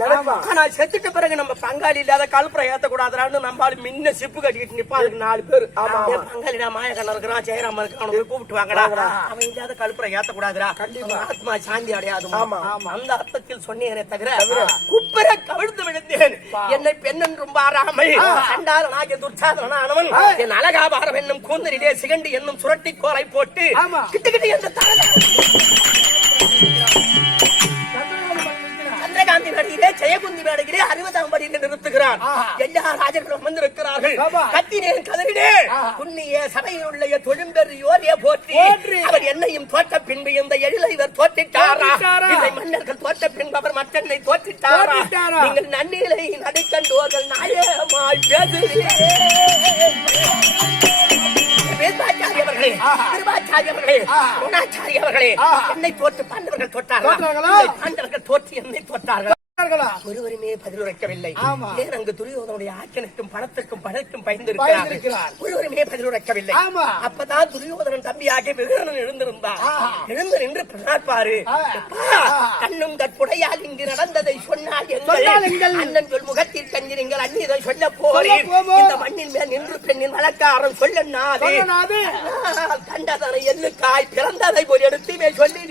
ஆனா செத்துட்ட பிறகு நம்ம பங்காளி இல்லாத கழுப்புற ஏத்தக்கூடாதுன்னு நம்ம ஆளு முன்ன சிப்பு கட்டிக்கிட்டு நிப்பான் அதுக்கு 4 பேர் பங்காளி நான் மாயக்கண்ணன் இருக்கிறான் ஜெயராம கூப்பிட்டு வாங்கடா அவன் இல்லாத கழுப்புற ஏத்தக்கூடாதுடா ஆத்மா சாந்தி அடையாது அந்த அர்த்தத்தில் சொன்னேனே தவிர குப்பர கவிழ்ந்து விழுந்தேன் என்னை பெண்ணென்றும் பாராமல் கண்டாரனாகிய துர்ச்சாதனானவன் என் அழகாபாரம் என்னும் கூந்தலிலே சிகண்டி என்னும் சுரட்டி கோலை போட்டு கிட்டுக்கிட்டு என்ற சந்திரகாந்தி வேடையிலே ஜெயகுந்தி வேடையிலே 60ஆம் படியிலே நிறுத்துகிறான் எல்லா ராஜர்களும் வந்திருக்கிறார்கள் கத்தினேன் கதறினேன் புண்ணிய சபையில் உள்ள தொழும்பெரியோரே போற்றி அவர் என்னையும் தோற்ற பின்பு இந்த எழிலைவர் தோற்றிட்டாரா இதை மன்னர்கள் தோற்ற பின்பு அவர் மற்றனை தோற்றிட்டாரா நீங்கள் நன்னிலை நடைக்கண்டோர்கள் நாயமாய் என்னை தோற்று பாண்டவர்கள் பாண்டவர்கள் தோற்று என்னை தோற்றார்கள் ஒருவருமே பதில் உரைக்கவில்லை அங்கு துரியோதனுடைய ஆட்சனுக்கும் பணத்துக்கும் பணத்துக்கும் பயந்திருக்கிறார் ஒருவருமே பதில் உரைக்கவில்லை அப்பதான் துரியோதனன் தம்பியாக விகரணன் எழுந்திருந்தார் எழுந்து நின்று பார்ப்பாரு கண்ணும் கற்புடையால் இங்கு நடந்ததை சொன்னால் எங்கள் அண்ணன் சொல் முகத்தில் கஞ்சி நீங்கள் அந்நியதை சொல்ல போறேன் இந்த மண்ணின் மேல் நின்று பெண்ணின் வழக்காரம் சொல்லனாது கண்டதனை எள்ளுக்காய் பிறந்ததை போல் எடுத்துமே சொல்லி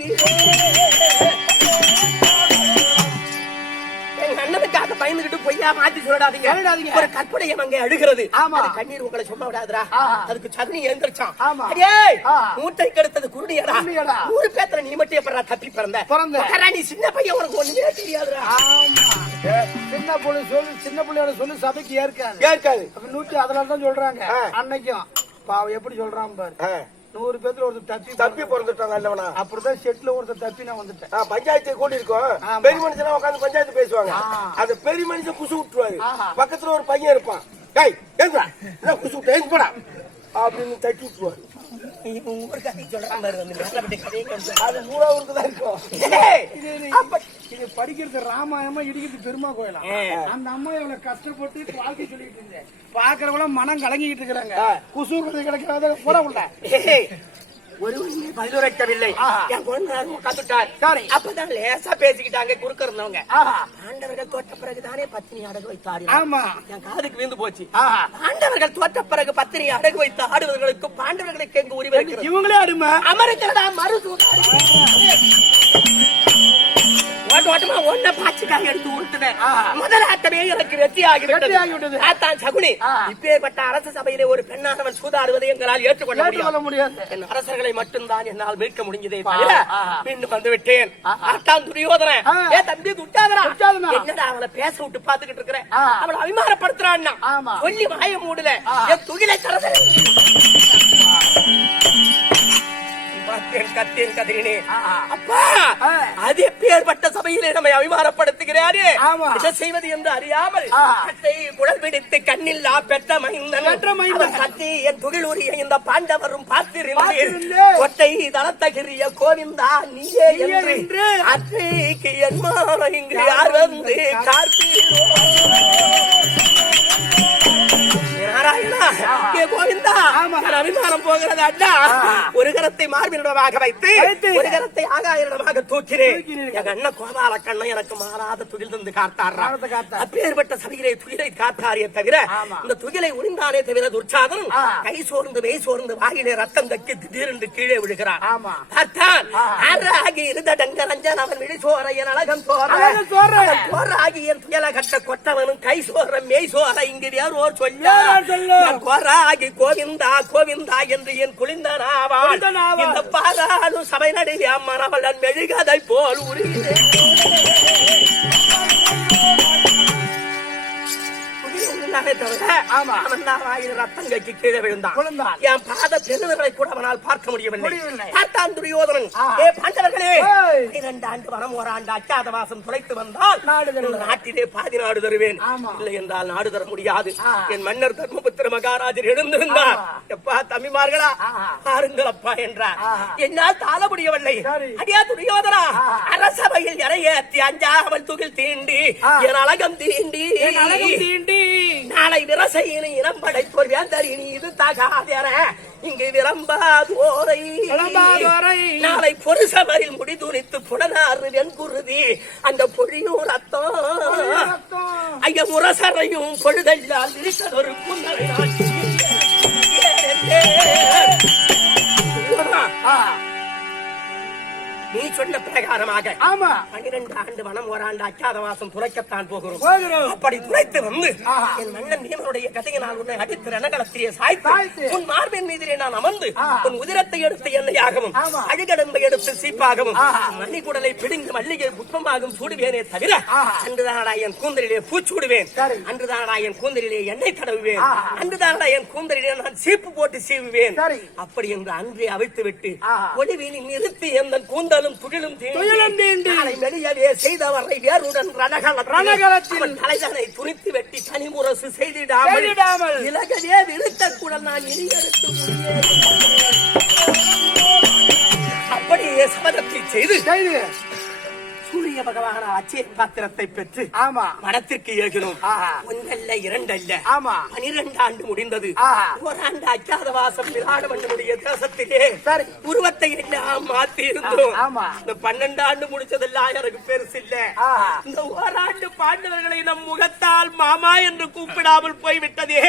அண்ணனுக்காக பயந்துகிட்டு பொய்யா மாத்தி சொல்லிடாதீங்க ஒரு கற்பனையம் அங்கே அழுகிறது கண்ணீர் உங்களை சொல்ல விடாதுரா அதுக்கு சகுனி எழுந்திருச்சான் மூட்டை கெடுத்தது குருடியடா 100 பேத்துல நீ மட்டும் எப்படா தப்பி பிறந்த நீ சின்ன பையன் உனக்கு ஒண்ணுமே தெரியாதுரா சின்ன பிள்ளையோட சொல்லு சபைக்கு ஏற்காது 100 அதனாலதான் சொல்றாங்க அன்னைக்கும் பாவம் எப்படி சொல்றான் பாரு 100 பேத்துல ஒருத்தர் தப்பி பிறந்துட்டாங்க அல்லவனா அப்படிதான் செட்ல ஒருத்தர் தப்பி நான் வந்துட்டேன் பஞ்சாயத்து கூடி இருக்கும் பெரிய மனுஷன் உட்காந்து பஞ்சாயத்து பேசுவாங்க அது பெரிய மனுஷன் குசு விட்டுருவாரு பக்கத்துல ஒரு பையன் இருப்பான் குசு விட்டு போடா அப்படின்னு தட்டி விட்டுருவாரு படிக்கிறது ராமாயணமா இடிக்கிறது பெருமா கோயிலாம் அந்த அம்மா எவ்வளவு கஷ்டப்பட்டு வாழ்க்கை சொல்லிட்டு இருந்தேன் பாக்குறவங்கள மனம் கலங்கிட்டு இருக்கிறாங்க குசூர் கிடைக்காத போட உள்ள ஒருவருமே பதிலுரைக்கவில்லை என் குழந்தை உட்காந்துட்டார் அப்பதான் லேசா பேசிக்கிட்டாங்க குறுக்க இருந்தவங்க ஆண்டவர்கள் தோற்ற பிறகுதானே பத்தினி அடகு வைத்தாரு ஆமா என் காதுக்கு விழுந்து போச்சு ஆண்டவர்கள் தோற்ற பிறகு பத்தினி அடகு வைத்து ஆடுவர்களுக்கு பாண்டவர்களுக்கு எங்க உரிமை இருக்கிறது இவங்களே அடிமை அமருக்கிறதா மறுசூ ஓட்டமா ஒன்ன பாய்ச்சிக்காக எடுத்து உருட்டுனேன். முதல் ஆட்டமே எனக்கு வெற்றி ஆகிவிட்டது. ஆத்தான் சகுனி, இப்பேற்பட்ட அரச சபையிலே ஒரு பெண்ணானவன் சூதாடுவதை எங்களால் ஏற்றுக்கொள்ள முடியாது. என் அரசர்களை மட்டும்தான் என்னால் மீட்க முடிஞ்சதே தவிர மீண்டும் வந்து விட்டேன். ஆத்தான் துரியோதன, ஏ தம்பி துட்டாதரா, என்னடா அவளை பேச விட்டு பாத்துக்கிட்டு இருக்கிறேன், அவளை அபிமானப்படுத்துறான்னா சொல்லி வாய மூடல, என் துகிலை தரது கத்தேன் கதிரினே. அப்பா, அது எப்பேற்பட்ட சபையிலே நம்மை அபிமானப்படுத்துகிறாரே, இதை செய்வது என்று அறியாமல் கட்டை குழல் பிடித்து கண்ணில்லா பெற்ற மைந்தன் கத்தி என் துகிலூரிய இந்த பாண்டவரும் பார்த்திருந்தேன். கொட்டை தளத்தகிரிய கோவிந்தா நீயே என்று அத்தைக்கு என் மாற இங்கு யார் வந்து கார்த்தீரோ நாராயணா, ஏ கோவிந்தா, அபிமானம் போகிறது அண்ணா. ஒரு கரத்தை மார்பினிடமாக வைத்து ஒரு கரத்தை ஆகாயிரமாக தூக்கினேன். எங்க அண்ணன் கோபால கண்ணன் எனக்கு மாறாத துகில் தந்து காத்தாரா. அப்பேற்பட்ட சபையிலே துகிலை காத்தாரே தவிர இந்த துகிலை உரிந்தானே தவிர துர்ச்சாதன் கை சோர்ந்து மெய் சோர்ந்து வாயிலே ரத்தம் தக்கி திடீரென்று கீழே விழுகிறார். பார்த்தான் ஆறாகி இருந்த டங்கரஞ்சன் அவன் விழி சோர என் அழகம் சோறாகி என் துயல கட்ட கொட்டவனும் கை சோற மெய் சோற இங்கு வேறோர் சொல்ல கோராகி கோவிந்தா கோவிந்தா என்று என் குளிந்தனாவான். இந்த பாதாளு சபை நடுவே அம்மனவள் மெழுகதை போல் உருகிறே ரத்தம் கட்சி கீழே விழுந்தான். என் பாத பெருவர்களை கூட அவனால் பார்க்க முடியவில்லை. பார்த்தான் துரியோதனன், ஏ பாண்டவர்களே, 2 ஆண்டு வனம் ஓராண்டு அச்சாதவாசம் துளைத்து வந்தால் நாட்டிலே பாதி நாடு தருவேன், இல்லை என்றால் நாடு தர முடியாது. என் மன்னர் தர்மபுத்திர மகாராஜர் எழுந்திருந்தார். எப்பா தம்பிமார்களா பாருங்களப்பா என்றார். என்னால் தாழ முடியவில்லை. அடியா துரியோதனா, அரசபையில் இறையேற்றி அஞ்சாமல் துகில் தீண்டி என் அழகம் தீண்டி நாளை விரசையினை இனம் படைப்போர் வேந்தரினி இது தகாதென இங்கு விளம்பாதோரை நாளை பொருசமரில் முடி துணித்து புலனாறு வெண்குருதி அந்த பொழியும் ரத்தம் ஐய முரசரையும் பொழுதெல்லாம் இருக்கிறதொரு குந்தரை நீ சொன்ன பிரகாரமாக 12 ஆண்டு வனம் ஓராண்டு அச்சாதவாசம் துளைக்கத்தான் போகிறோம். அப்படி துளைத்து வந்து என் மன்னன் நீமனுடைய கதையினால் உன்னை அடித்து ரணகளத்திலே சாய்த்து உன் மார்பின் மீதிலே நான் அமர்ந்து உன் உதிரத்தை எடுத்து எண்ணெயாகவும் அழுகடம்பை எடுத்து சீப்பாகவும் மணிக்குடலை பிடிந்து மல்லிகை புஷ்பமாகவும் சூடுவேனே தவிர அன்றுதானடா என் கூந்தலிலே பூச்சூடுவேன், அன்றுதானடா என் கூந்தலிலே எண்ணெய் தடவுவேன், அன்றுதானடா என் கூந்தலிலே நான் சீப்பு போட்டு சீவுவேன். அப்படி என்று அன்றே அவிழ்த்து விட்டு ஒளிவீனில் நிறுத்தி எந்த கூந்தல் துகிலும் வெளியவே செய்தவரை வேறுடன் ரணகலத்தில் தலைதனை துணித்து வெட்டி தனிமுரசு செய்திடாமல் இலகவே விழுத்தக்கூட நான் இனி எடுத்து அப்படியே சபதத்தை செய்து சூரிய பகவான அச்சய பாத்திரத்தை பெற்று மனத்திற்கு ஏகினோம். ஒன்றல்ல 2 அல்ல 12 ஆண்டு முடிந்தது. ஓராண்டு அச்சாதவாசம் விராடமன்னனுடைய தேசத்திலே உருவத்தை எல்லாம் மாத்தி இருந்தோம். இந்த 12 ஆண்டு முடிச்சதெல்லாம் எனக்கு பெருசு இல்ல. இந்த ஓராண்டு பாண்டவர்களை நம் முகத்தால் மாமா என்று கூப்பிடாமல் போய்விட்டதே.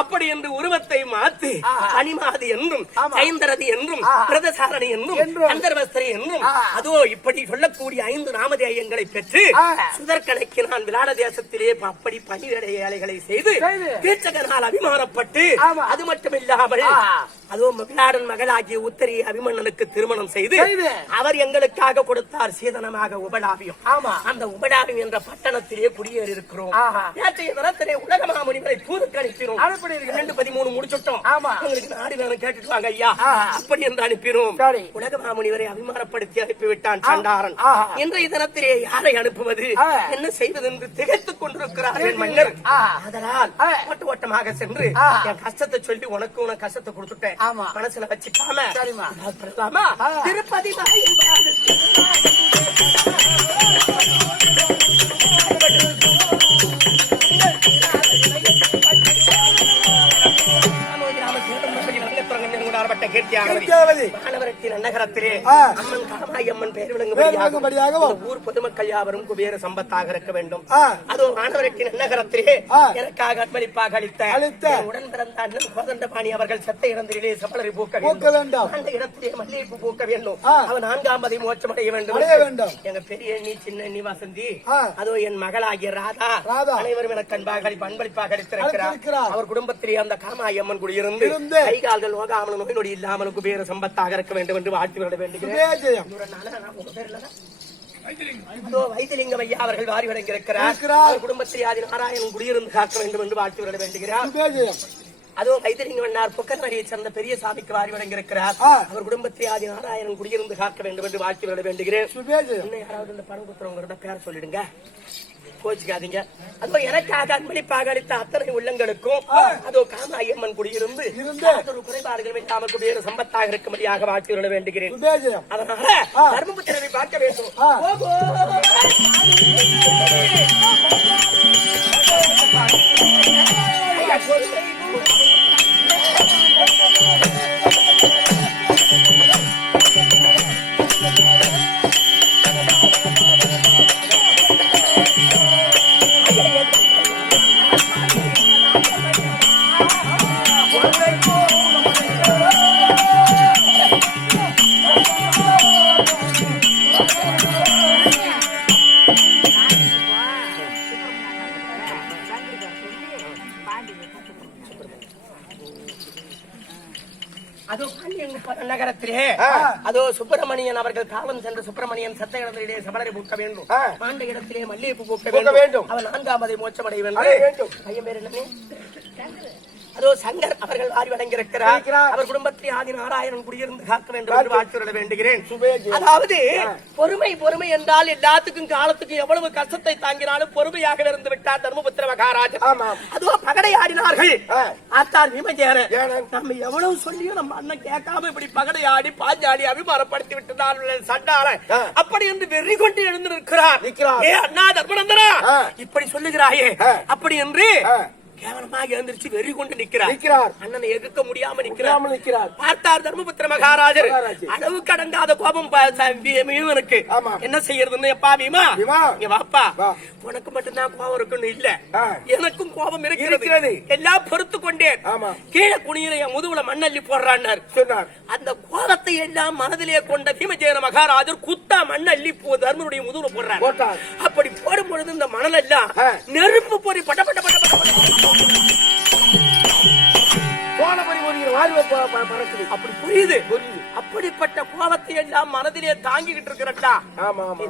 அப்படி என்று உருவத்தை மாத்தி பனிமாதி என்றும் சைந்தரதி என்றும் பிரதசாரணி என்றும் அந்தர்வஸ்திரி என்றும் அதோ இப்படி சொல்லக்கூடிய 5 நாமதேயங்களை பெற்று சுதற்கணைக்கு நான் விராட தேசத்திலே அப்படி பணிவேடை வேலைகளை செய்து தீட்சகனால் அபிமானப்பட்டு அது மட்டும் இல்லாமல் அதுவும் விராடன் மகளாகிய உத்தரிய அபிமன்னனுக்கு திருமணம் செய்து அவர் எங்களுக்காக கொடுத்தார் சீதனமாக உபடாபியம். அந்த உபடாபியம் என்ற பட்டணத்திலே குடியேறி இருக்கிறோம். நேற்றைய தினத்திலே உலகமா முனிவரை தூதுக்கு அனுப்பினோம். 2-13 முடிச்சுட்டோம். உங்களுக்கு நாடு வேணும் கேட்டுட்டு வாங்க ஐயா அப்படி என்று அனுப்பினோம். உலகமா முனிவரை அபிமானப்படுத்தி அனுப்பிவிட்டான் சண்டாரன். இன்றைய தினத்திலே யாரை அனுப்புவது என்ன செய்வது என்று திகைத்துக் கொண்டிருக்கிறார் என் மன்னர். அதனால் ஓட்ட ஓட்டமாக சென்று என் கஷ்டத்தை சொல்லி உனக்கு உனக்கு கஷ்டத்தை கொடுத்துட்டேன், மனசுல வச்சுக்காம திருப்பதி தர்மபுத்திரப்பட்ட கீர்த்தியானவதி மாணவரத்தின் நகரத்திலே அம்மன் காமாய் அம்மன் பெயர் விளங்கும்படியாக ஊர் பொதுமக்கள் யாவரும் குபேர சம்பத்தாக இருக்க வேண்டும். அதோ மாணவரத்தின் நகரத்திலே எனக்காக அன்பளிப்பாக அளித்த உடன் பிறந்த அண்ணன் கோதண்டபாணி அவர்கள் செத்த இடத்திலே சபலரை பூக்க வேண்டும். அந்த இடத்திலே மல்லிகைப்பூ பூக்க வேண்டும். அவன் 4ஆம் பதி மோட்சம் அடைய வேண்டும். எங்க பெரிய அண்ணி சின்ன அண்ணி வசந்தி அதோ என் மகளாகிய ராதா அனைவரும் எனக்கு அன்பளிப்பாக அளித்திருக்கிறார். அவர் குடும்பத்திலே அந்த காமாய் அம்மன் குடியிருந்து கைகால்கள் நோகாமலும் நோய் நொடி இல்லாமலும் குபேர சம்பத்தாக இருக்க வேண்டும் என்று வாழ்த்து விட வேண்டுகிறேன். வைத்திலிங்கம் ஐயா அவர்கள் வாரி வழங்கியிருக்கிறார். குடும்பத்திலே ஆதி நாராயணன் குடியிருந்து காக்க வேண்டும் என்று வாழ்த்து விட வேண்டுகிறார். அதோ வைத்திலிங்கம் அண்ணார் பொக்கன்மரியை சேர்ந்த பெரிய சாமிக்கு வாரி வழங்கியிருக்கிறார். அவர் குடும்பத்தை ஆதி நாராயணன் குடியிருந்து காக்க வேண்டும் என்று வாழ்த்து விட வேண்டுகிறேன். யாராவது இந்த படம் குத்துறவங்க பேர சொல்லிடுங்க, கோச்சிக்காதீங்க. அதோ எனக்காக அன்பளிப்பாக அளித்த அத்தனை உள்ளங்களுக்கும் அதோ காமாயம்மன் குடியிருந்து ஒரு குறைபாடுகள் இல்லாமல் குடியேற சம்பத்தாக இருக்கும்படியாக வாழ்த்து விட வேண்டுகிறேன். அதனால தர்மபுத்திரனை பார்க்க வேண்டும். நகரத்திலே அதோ சுப்பிரமணியன் அவர்கள் காலம் சென்ற சுப்பிரமணியன் சத்த இடத்திலே சபலரை பூக்க வேண்டும். மாண்ட இடத்திலே மல்லிகைப்பூ பூக்க வேண்டும். அவன் 4ஆம் பதி மோட்சம் அடைய வேண்டும். பையன் பேர் என்ன? அதோ சங்கர் அவர்கள் வாரி வழங்கியிருக்கிறார். அவர் குடும்பத்தில் ஆதி நாராயணன் குடியிருந்து காக்க வேண்டும் என்று வாழ்த்து வேண்டுகிறேன். அதாவது பொறுமை என்றால் எல்லாத்துக்கும் காலத்துக்கும் எவ்வளவு கஷ்டத்தை தாங்கினாலும் பொறுமையாக இருந்து விட்டார் தர்மபுத்திர மகாராஜா. அதோ பகடை ஆடினார்கள். ஆத்தார் விமஜேரன் நம்ம எவ்வளவு சொல்லியும் நம்ம அண்ணன் கேட்காம இப்படி பகடை ஆடி பாஞ்சாடி அபிமானப்படுத்தி விட்டதால் சண்டால அப்படி என்று வெறி கொண்டு எழுந்து நிற்கிறார். ஏ அண்ணா தர்மநந்தனா இப்படி சொல்லுகிறாயே அப்படி என்று கேவலமாக எழுந்திருச்சு வெறி கொண்டு நிற்கிறார். அண்ணனை எதிர்க்க முடியாம நிற்கிறார். பார்த்தார் தர்மபுத்திர மகாராஜர். அளவு கடங்காத கோபம் இவனுக்கு என்ன செய்யறதுன்னு, எப்பா வீமா இங்க வாப்பா, உனக்கு மட்டும்தான் கோபம் இருக்குன்னு இல்ல, எனக்கும் கோபம் இருக்கிறது. எல்லாம் பொறுத்து கொண்டேன். கீழே குனியில முதுகுல மண்ணள்ளி போடுறான்னு சொன்னார். அந்த கோபத்தை எல்லாம் மனதிலே கொண்ட பீமஜேன மகாராஜர் குத்தா மண்ணள்ளி தர்மனுடைய முதுகுல போடுறார். அப்படி போடும் பொழுது இந்த மணல் எல்லாம் நெருப்பு பொறி பட்ட பட்ட பட்ட பட்ட அப்படி புரியுது. அப்படிப்பட்ட கோபத்தை எல்லாம் மனதிலே தாங்கிக்கிட்டு இருக்கிறா.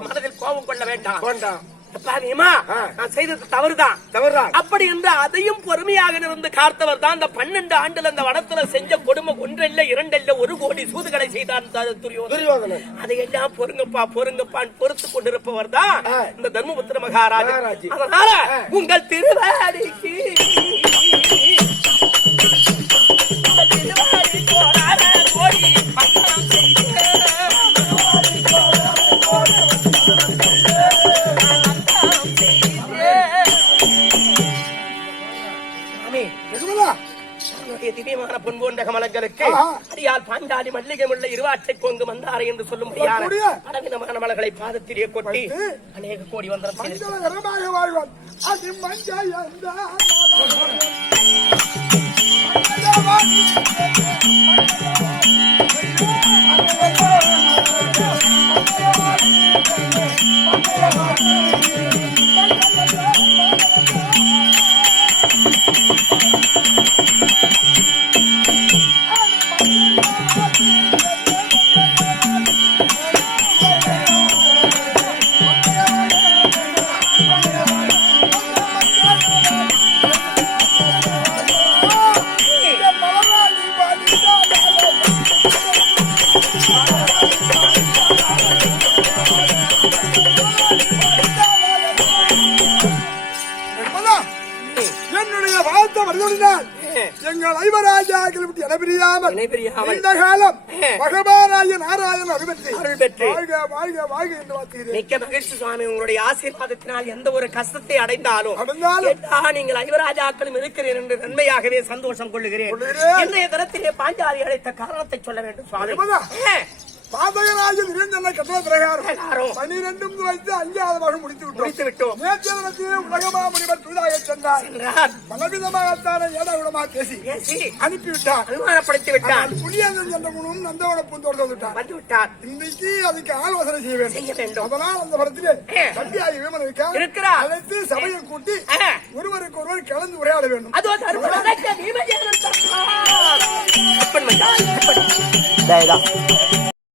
மனதில் கோபம் கொள்ள வேண்டாம். நான் செய்தது தவறுதான். அப்படி என்று அதையும் பொறுமையாக இருந்து காத்தவர் தான் இந்த 12 ஆண்டுல அந்த வனத்துல செஞ்ச கொடுமை 1 இல்ல 2 இல்ல 1 கோடி சூதுகளை செய்தான் துரியோதனன். அதையெல்லாம் பொறுங்கப்பான் பொறுத்து கொண்டிருப்பவர் தான் இந்த தர்மபுத்திர மகாராஜா. அதனால உங்கள் திருவாடிக்கு திவ்யமான பொன்போன்ற கமலங்களுக்கு அடியால் பாண்டாடி மல்லிகை முல்லை இருவாற்றை கொங்கு மந்தாரை என்று சொல்லும் பலவிதமான மலர்களை பாதத்திலே கொட்டி அநேக கோடி வந்தனம் எங்கள் ஐவராஜாக்கள் இணைபிரியாமல் இணைபிரியாமல் இந்த காலம் பகவானாய நாராயணன் அருள் பெற்று வாழ்க வாழ்க வாழ்க என்று வாழ்த்துகிறேன். மிக்க மகிழ்ச்சி சுவாமி. உங்களுடைய ஆசீர்வாதத்தினால் எந்த ஒரு கஷ்டத்தை அடைந்தாலும் நீங்கள் ஐவராஜாக்களும் இருக்கிறீர்கள் என்று நன்மையாகவே சந்தோஷம் கொள்ளுகிறேன். இன்றைய தினத்திலே பாஞ்சாலி அழைத்த காரணத்தை சொல்ல வேண்டும் சுவாமி. பாதகராஜன் நிரஞ்சனை கட்டளை பிரகாரம் 12 துளைத்து 5வது முடித்து விட்டோம். நேற்றைய தினத்திலே உலகமா முனிவர் தூதாக சென்றார். பலவிதமாகத்தான ஏடாவிடமாக பேசி அனுப்பிவிட்டார். அனுமானப்படுத்தி விட்டார். புலியந்தன் என்ற முனும் நந்தவன பூந்தோடு வந்து விட்டார். இன்றைக்கு அதுக்கு ஆலோசனை செய்ய வேண்டும். அதனால் அந்த படத்திலே சத்தியாகி வீமன் இருக்கிறார். அழைத்து சபையை கூட்டி ஒருவருக்கு ஒருவர் கலந்து உரையாட வேண்டும். அதோ